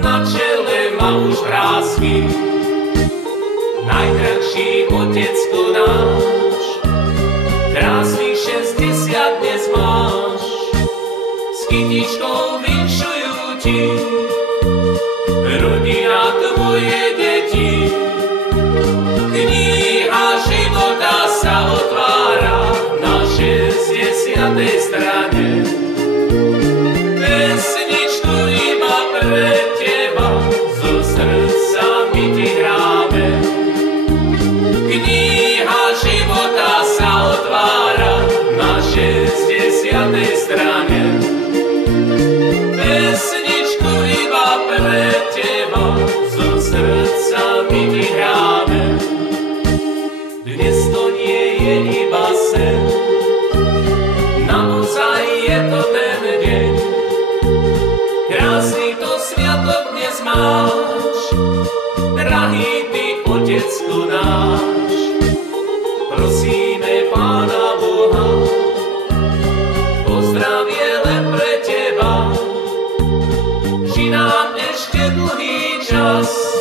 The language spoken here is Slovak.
na čele má už vrásky. Najdrahší otecko náš, krásnych 60 dnes máš. S kytičkou vinšujú ti rodina, tvoje deti. Kniha života sa otvára na 60. strane. Pesničku iba pre teba zo srdca my ti hráme. Kniha života sa otvára na 60. strane. Pesničku iba pre teba zo srdca my ti hráme. Dnes to nie je iba sen, naozaj je to ten deň. Krásny to sviatok dnes máš, drahý ty otecko náš. Prosíme Pána Boha, pozdravie len pre teba, ži nám ešte dlhý čas